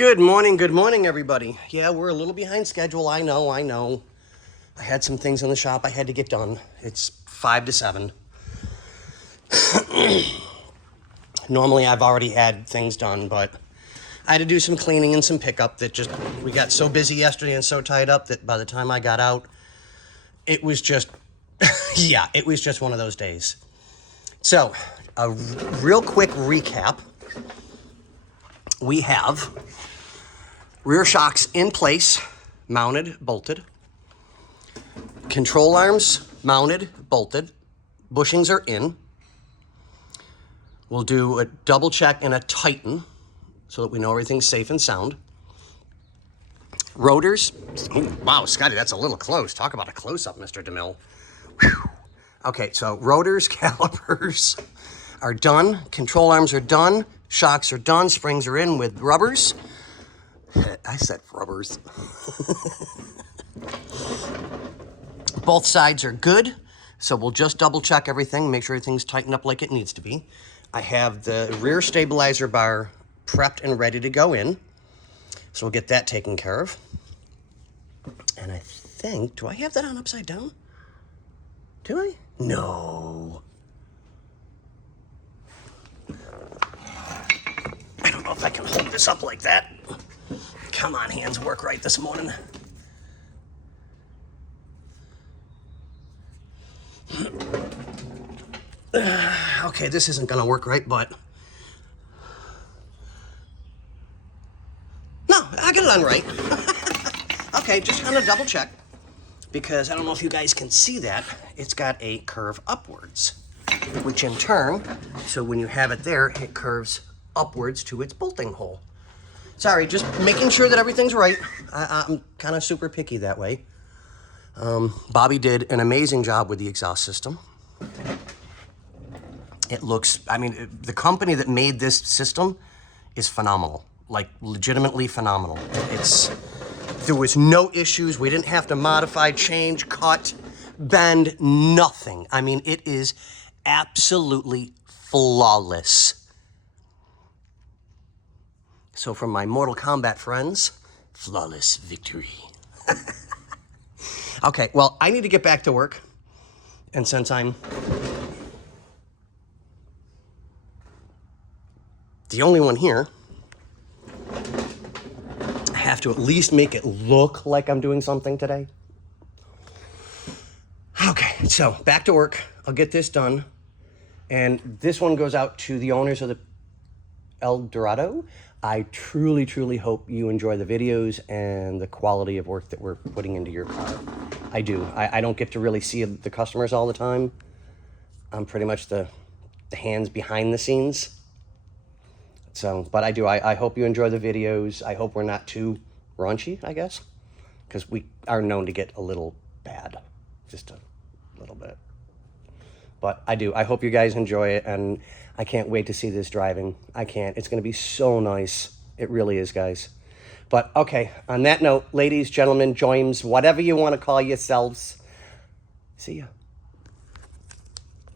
Good morning, everybody. Yeah, we're a little behind schedule. I know. I had some things in the shop I had to get done. It's 5 to 7. Normally, I've already had things done, but I had to do some cleaning and some pickup we got so busy yesterday and so tied up that by the time I got out, it was just, yeah, it was just one of those days. So, a real quick recap. We have rear shocks in place, mounted, bolted. Control arms mounted, bolted. Bushings are in. We'll do a double check and a tighten so that we know everything's safe and sound. Rotors. Oh, wow, Scotty, that's a little close. Talk about a close-up, Mr. DeMille. Whew. Okay, so rotors, calipers are done. Control arms are done. Shocks are done. Springs are in with rubbers. I said rubbers. Both sides are good. So we'll just double check everything, make sure everything's tightened up like it needs to be. I have the rear stabilizer bar prepped and ready to go in. So we'll get that taken care of. And I think, do I have that on upside down? Do I? No. I don't know if I can hold this up like that. Come on, hands work right this morning. Okay, this isn't gonna work right, but no, I got it on right. Okay, just gonna double check because I don't know if you guys can see that. It's got a curve upwards, which in turn, so when you have it there, it curves upwards to its bolting hole. Sorry, just making sure that everything's right. I'm kind of super picky that way. Bobby did an amazing job with the exhaust system. It looks, I mean, the company that made this system is phenomenal, like legitimately phenomenal. There was no issues. We didn't have to modify, change, cut, bend, nothing. I mean, it is absolutely flawless. So from my Mortal Kombat friends, flawless victory. Okay, well, I need to get back to work. And since I'm the only one here, I have to at least make it look like I'm doing something today. Okay, so back to work. I'll get this done. And this one goes out to the owners of the El Dorado. I truly, truly hope you enjoy the videos and the quality of work that we're putting into your car. I do. I don't get to really see the customers all the time. I'm pretty much the hands behind the scenes. So, but I do. I hope you enjoy the videos. I hope we're not too raunchy, I guess, because we are known to get a little bad, just a little bit. But I do. I hope you guys enjoy it, and I can't wait to see this driving. I can't. It's going to be so nice. It really is, guys. But, okay, on that note, ladies, gentlemen, joins, whatever you want to call yourselves, see ya.